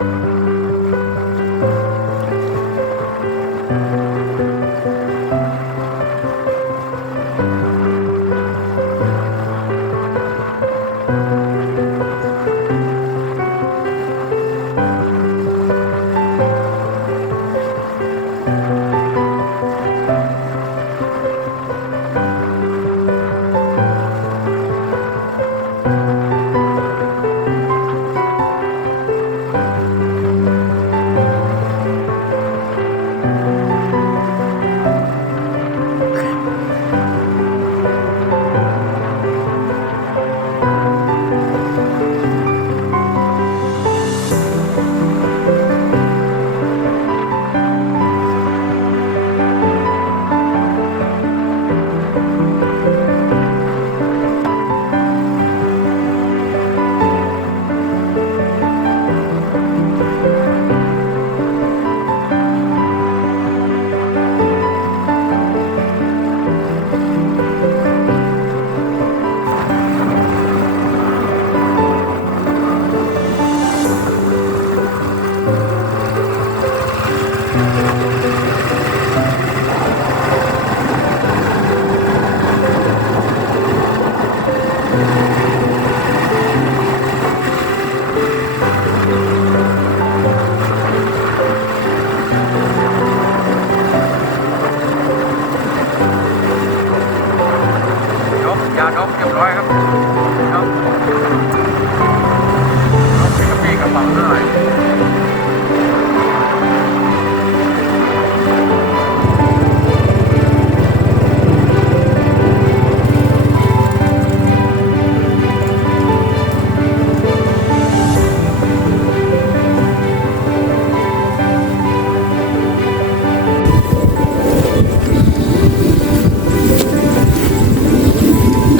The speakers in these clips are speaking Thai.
ย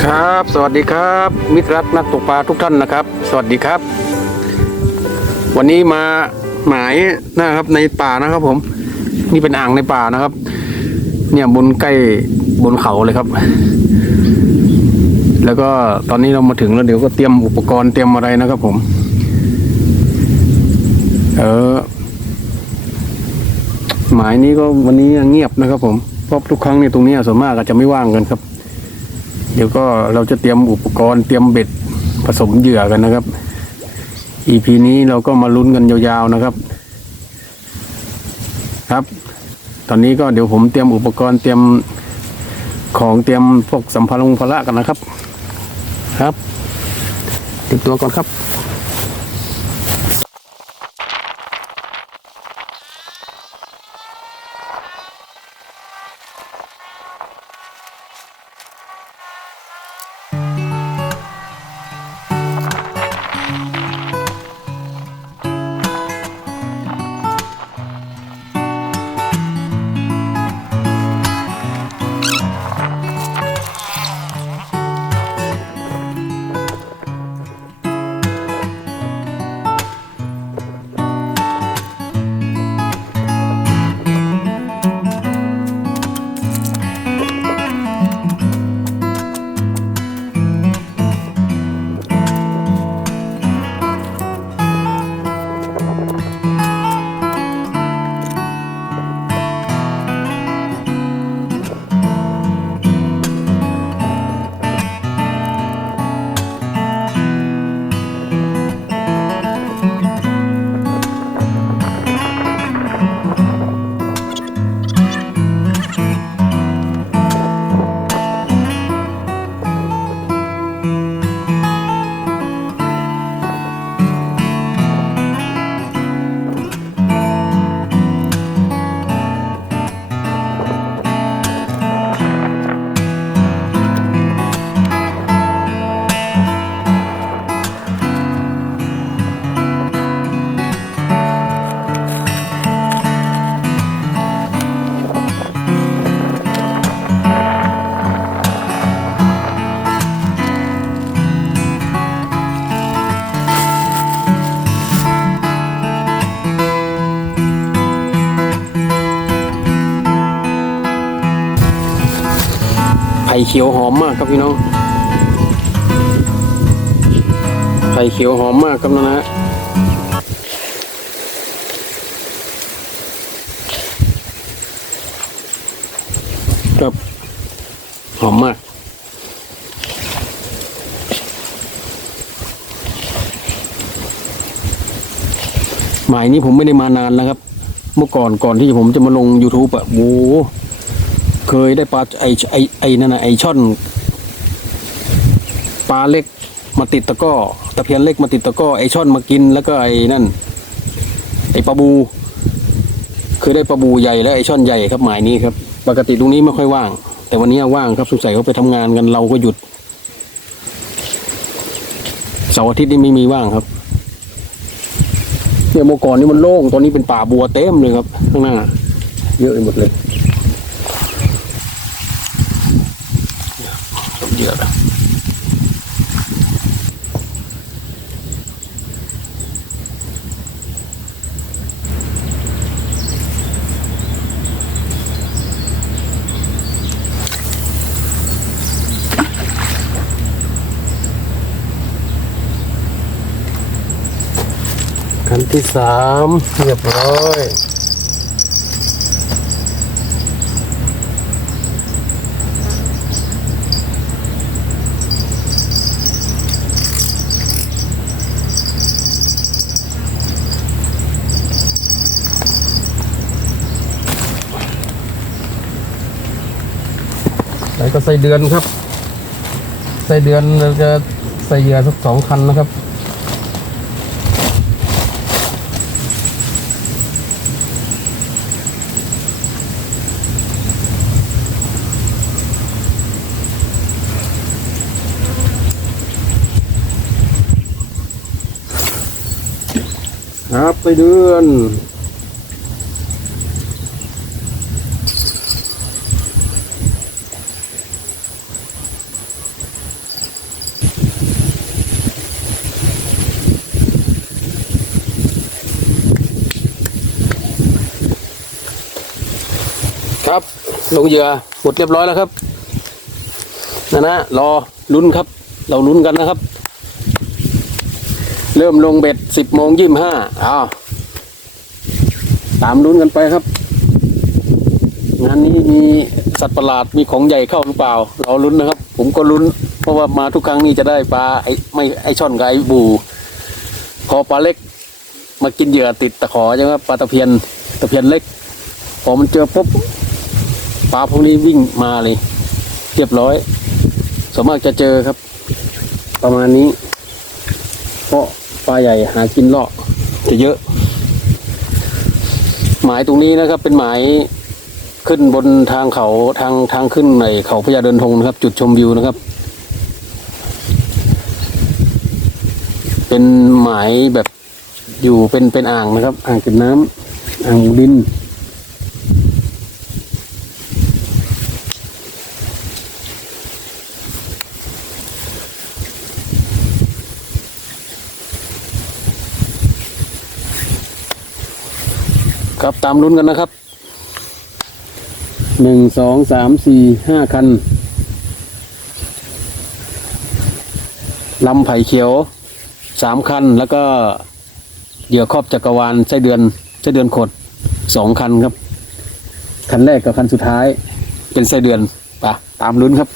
ครับ สวัสดีครับ มิตรรักนักตกปลาทุกท่านนะครับ สวัสดีครับ วันนี้มาหมายนะครับในป่านะครับ ผม นี่เป็นอ่างในป่านะครับ เนี่ยบนใกล้บนเขาเลยครับ แล้วก็ตอนนี้เรามาถึงแล้วเดี๋ยวก็เตรียมอุปกรณ์เตรียมอะไรนะครับผม เออหมายนี้ก็วันนี้เงียบนะครับ ผมเพราะทุกครั้งเนี่ยตรงนี้ส่วนมากอาจจะไม่ว่างกันครับ ดี๋ยวก็เราจะเตรียมอุปกรณ์เตรียมเบ็ดผสมเหยื่อกันนะครับ EP นี้เราก็มาลุ้นกันยาวๆนะครับ ครับ ตอนนี้ก็เดี๋ยวผมเตรียมอุปกรณ์เตรียมของเตรียมพวกสัมภาระภาระกันนะครับ ครับเตรียมตัวก่อนครับ เขียวหอมมากครับพี่น้อง ไข่เขียวหอมมากครับนะฮะครับหอมมาก หมายนี้ผมไม่ได้มานานแล้วครับ เมื่อก่อนก่อนที่ผมจะมาลง YouTube อะโอ้ เคยได้ปลาไอไอไอนั่นนะไอช่อนปลาเล็กมาติดตะก้อตะเพียนเล็กมาติดตะก้อไอช่อนมากินแล้วก็ไอนั่น ไอปลาบู คือได้ปลาบูใหญ่และไอช่อนใหญ่ครับหมายนี้ครับ ปกติตรงนี้ไม่ค่อยว่าง แต่วันนี้ว่างครับสงสัยเขาไปทำงานกันเราก็หยุดเสาร์อาทิตย์นี่ไม่มีว่างครับเนี่ยเมื่อก่อนนี่มันโล่งตอนนี้เป็นป่าบัวเต็มเลยครับ ข้างหน้า เยอะไปหมดเลย เยอะแใส่เดือนครับ ใส่เดือนเราจะใส่เหยื่อสักสองคันนะครับครับไปเดือน ครับ ลงเหยื่อหมดเรียบร้อยแล้วครับนะนะรอลุ้นครับ เราลุ้นกันนะครับ เริ่มลงเบ็ดสิบโมงยี่ห้าอ้าวตามลุ้นกันไปครับ งานนี้มีสัตว์ประหลาดมีของใหญ่เข้าหรือเปล่า เราลุ้นนะครับ ผมก็ลุ้น เพราะว่ามาทุกครั้งนี่จะได้ปลาไอ้ไม่ไอ้ช่อนกับไอ้บูพอปลาเล็กมากินเหยื่อติดตะขอใช่ไหมปลาตะเพียนตะเพียนเล็ก พอมันเจอปุ๊บ ปลาพวกนี้วิ่งมาเลย เรียบร้อยส่วนมากจะเจอครับ ประมาณนี้ เพราะปลาใหญ่หากินเลาะจะเยอะ หมายตรงนี้นะครับ เป็นหมายขึ้นบนทางเขาทางทางขึ้นในเขาพญาเดินทงนะครับ จุดชมวิวนะครับ เป็นหมายแบบอยู่เป็นเป็นอ่างนะครับ อ่างเก็บน้ำอ่างดิน ครับตามลุ้นกันนะครับหนึ่งสองสามสี่ห้าคันลำไผ่เขียวสามคัน แล้วก็เหยื่อครอบจักรวาลไส้เดือนไส้เดือนขดสองคันครับ คันแรกกับคันสุดท้าย เป็นไส้เดือนปะตามลุ้นครับ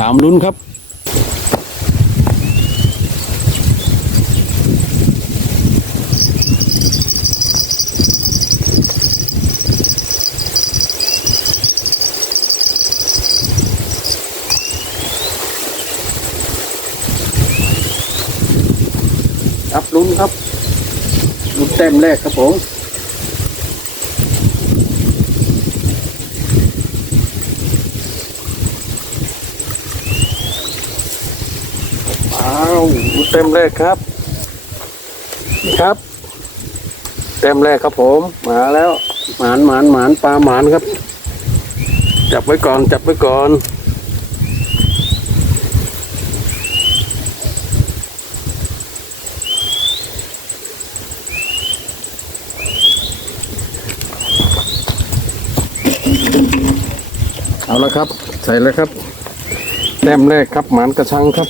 ตามลุ้นครับ ครับลุ้นครับลุ้นแต้มแรกครับผมอ้าวลุ้นแต้มแรกครับ ครับแต้มแรกครับผมมาแล้วหมานหมานหมานปลาหมานครับ จับไว้ก่อนจับไว้ก่อน เอาละ ครับ ใส่เลยครับแต้มแรกครับหมานกระชังครับ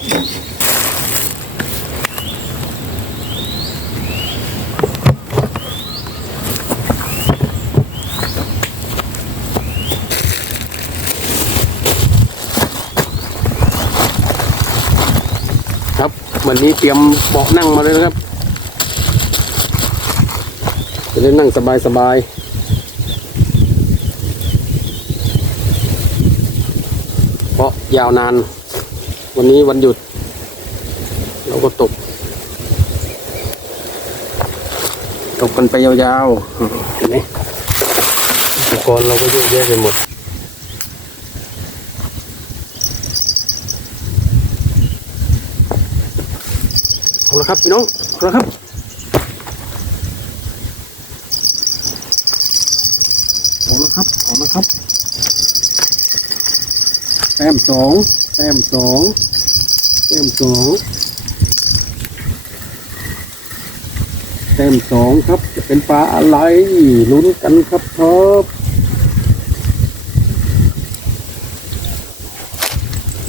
ครับวันนี้เตรียมเบาะนั่งมาเลยนะครับ จะได้นั่งสบายสบายๆเพราะ ยาวนาน วันนี้วันหยุด เราก็ตก ตกกันไปยาวๆเห็นไหมอุปกรณ์เราก็เยอะแยะไปหมดเอาละครับพี่น้องเอาละครับเอาละครับเอาละครับ แต้มสองแต้มสองแต้มสองแต้มสองครับ จะเป็นปลาอะไรลุ้นกันครับครับ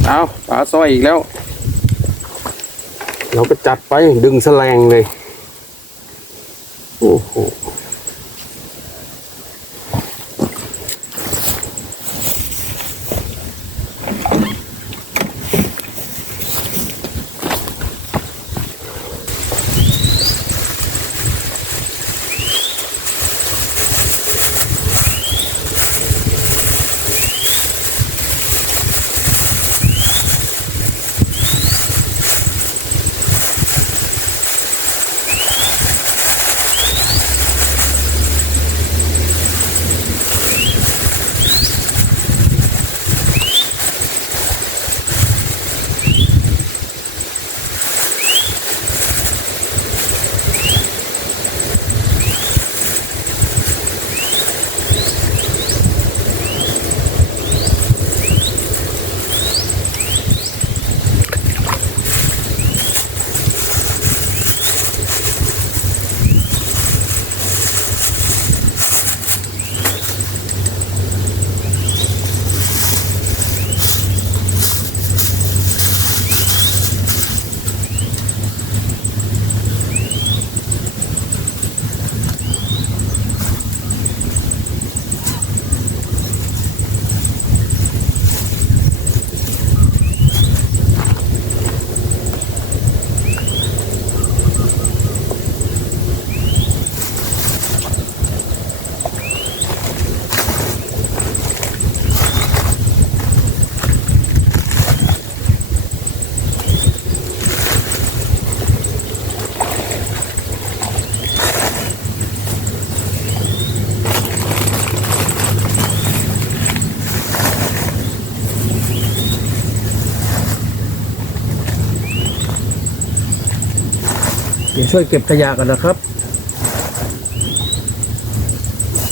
เอาปลาสร้อยอีกแล้ว เราก็จัดไปดึงแสลงเลย ช่วยเก็บขยะกันนะครับ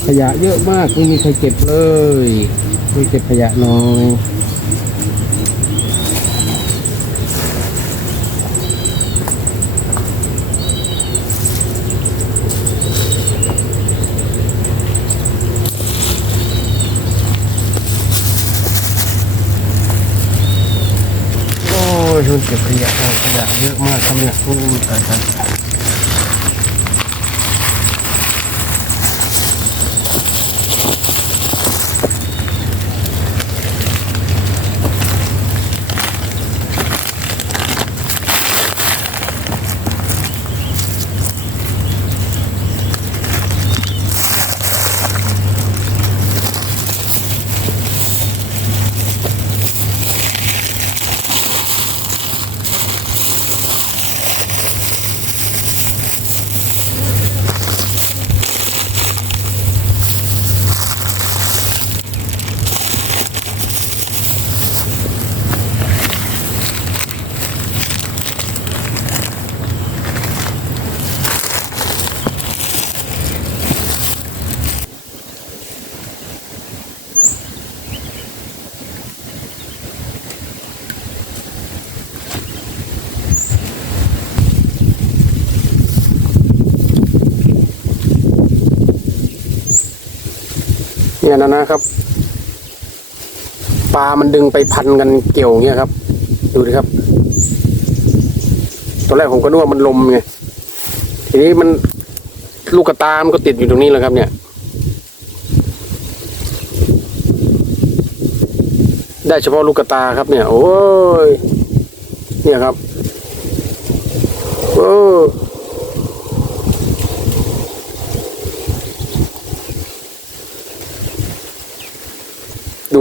ขยะเยอะมากไม่มีใครเก็บเลยช่วยเก็บขยะหน่อยโอ้ยช่วยเก็บขยะขยะเยอะมากครับเนี่ยโอ้ยตายตาย นะนะครับ ปลามันดึงไปพันกันเกี่ยวเงี้ยครับ ดูดิครับ ตอนแรกผมก็นึกว่ามันลมไง ทีนี้มันลูกกระตามันก็ติดอยู่ตรงนี้แหละครับ เนี่ย ได้เฉพาะลูกกระตาครับเนี่ย โอ้ย เนี่ยครับ โอ้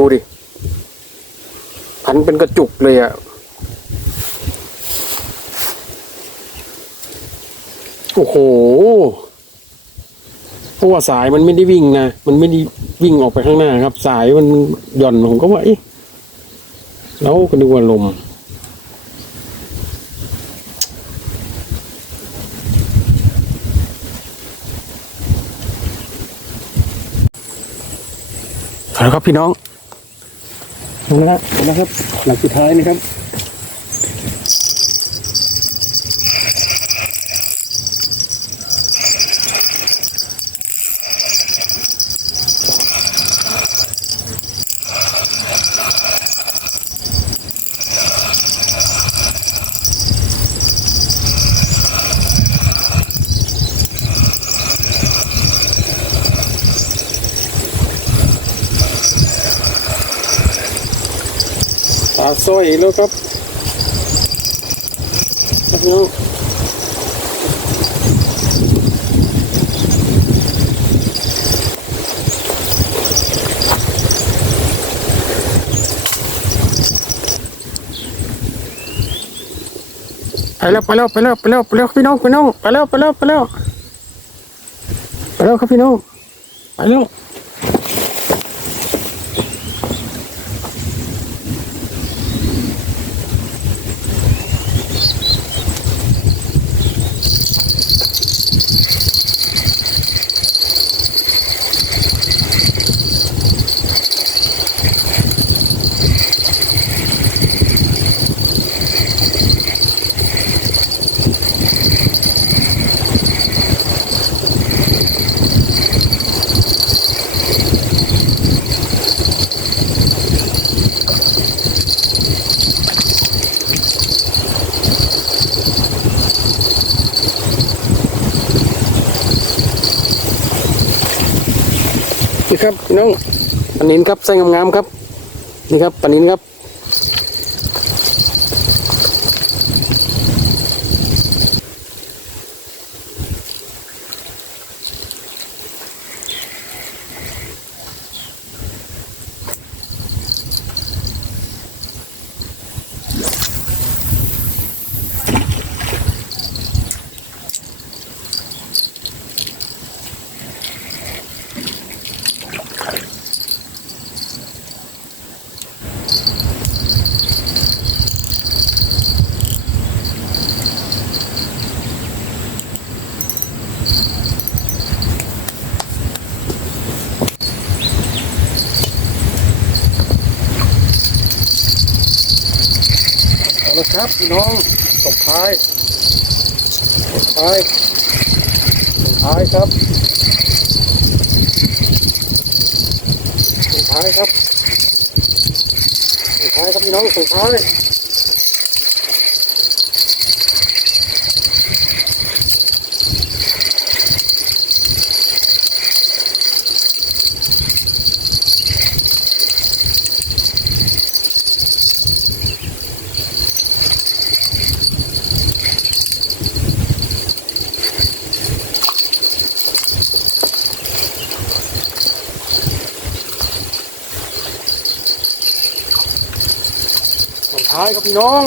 ดูดิ พันเป็นกระจุกเลยอะ่ะ โอ้โหเพราะว่าสายมันไม่ได้วิ่งนะ มันไม่ได้วิ่งออกไปข้างหน้าครับ สายมันหย่อนผมก็ว่าเอ๊ะแล้วก็นึกว่าลมเอาละครับพี่น้อง เอาละเอาละครับ หลังสุดท้ายนะครับาสร้อยแล้วครับครับพี่น้องไปแล้วไปแล้วไปแล้วไปแล้วไปแล้วพี่น้องพี่น้องไปแล้วไปแล้วไปแล้วไปแล้วครับพี่น้องไปแล้ว ครับน้องปนินครับไส้งามๆครับ นี่ครับปนินครับ ครับพี่น้องส่งท้ายส่งท้ายส่งท้ายครับส่งท้ายครับส่งท้ายครับพี่น้องส่งท้ายายครับพี่น้อง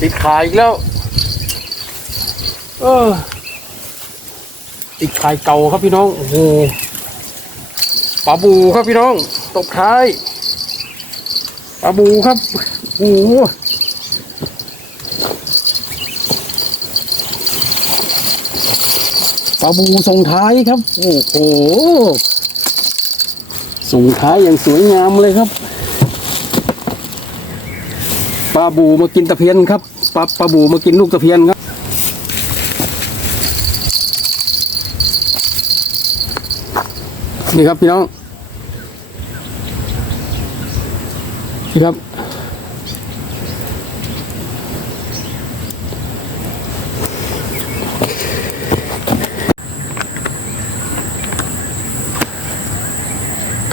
ติดขายอีกแล้ว เออ ติดขายเก่าครับพี่น้อง โอ้โหปลาบูครับพี่น้อง ตบท้ายปลาบูครับ โอ้โห ปลาบูส่งท้ายครับ โอ้โหส่งท้ายอย่างสวยงามเลยครับปลาบูมากินตะเพียนครับปลาปลาบูมากินลูกตะเพียนครับ นี่ครับพี่น้องนี่ครับ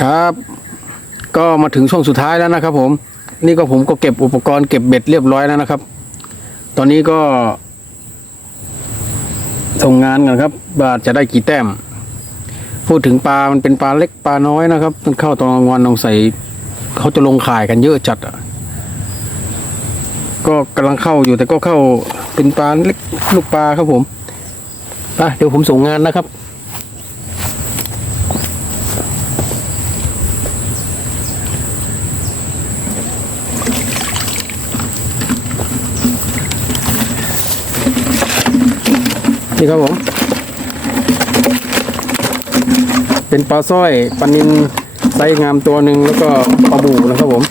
ครับ ก็มาถึงช่วงสุดท้ายแล้วนะครับ ผม นี่ก็ผมก็เก็บอุปกรณ์เก็บเบ็ดเรียบร้อยแล้วนะครับ ตอนนี้ก็ส่งงานกันครับว่าจะได้กี่แต้ม พูดถึงปลา มันเป็นปลาเล็กปลาน้อยนะครับมันเข้าตอนกลางวันต้องใส่เขาจะลงข่ายกันเยอะจัดอะก็กำลังเข้าอยู่แต่ก็เข้าเป็นปลาเล็กลูกปลาครับผมอะเดี๋ยวผมส่งงานนะครับ นี่ครับผม เป็นปลาสร้อยปลานินไซงามตัวหนึ่งแล้วก็ปลาบูนะครับผม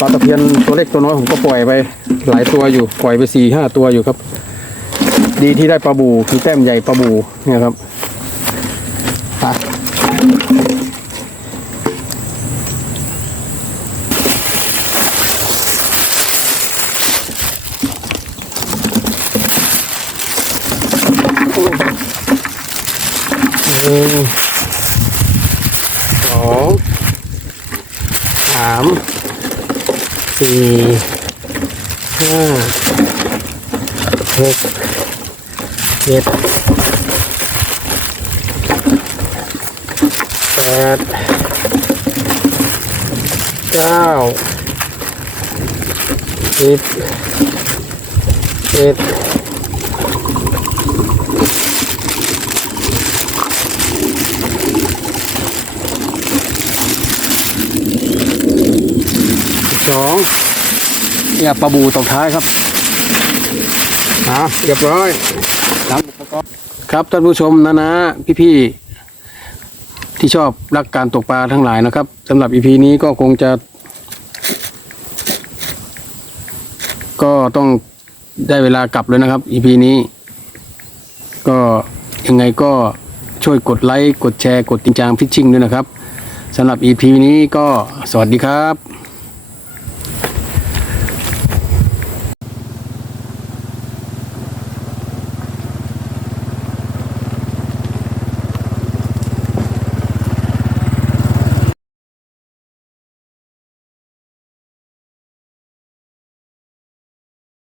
ปลาตะเพียนตัวเล็กตัวน้อยผมก็ปล่อยไปหลายตัวอยู่ปล่อยไปสี่ห้าตัวอยู่ครับ ดีที่ได้ปลาบูคือแต้มใหญ่ปลาบูเนี่ยครับ นึ่งสองสามสี่ห้าหกเจ็ดแปดเก้าสิบเอ็ดสอง เนี่ยปลาบูตกท้ายครับอะเรียบร้อยตามอุปกรณ์ครับท่านผู้ชมนะนะพี่ๆที่ชอบรักการตกปลาทั้งหลายนะครับสำหรับอีพีนี้ก็คงจะ ก็ต้องได้เวลากลับเลยนะครับ EP นี้ ก็ยังไงก็ช่วยกดไลค์ กดแชร์ กดติดตามฟิชชิ่งด้วยนะครับสำหรับ EP นี้ก็สวัสดีครับ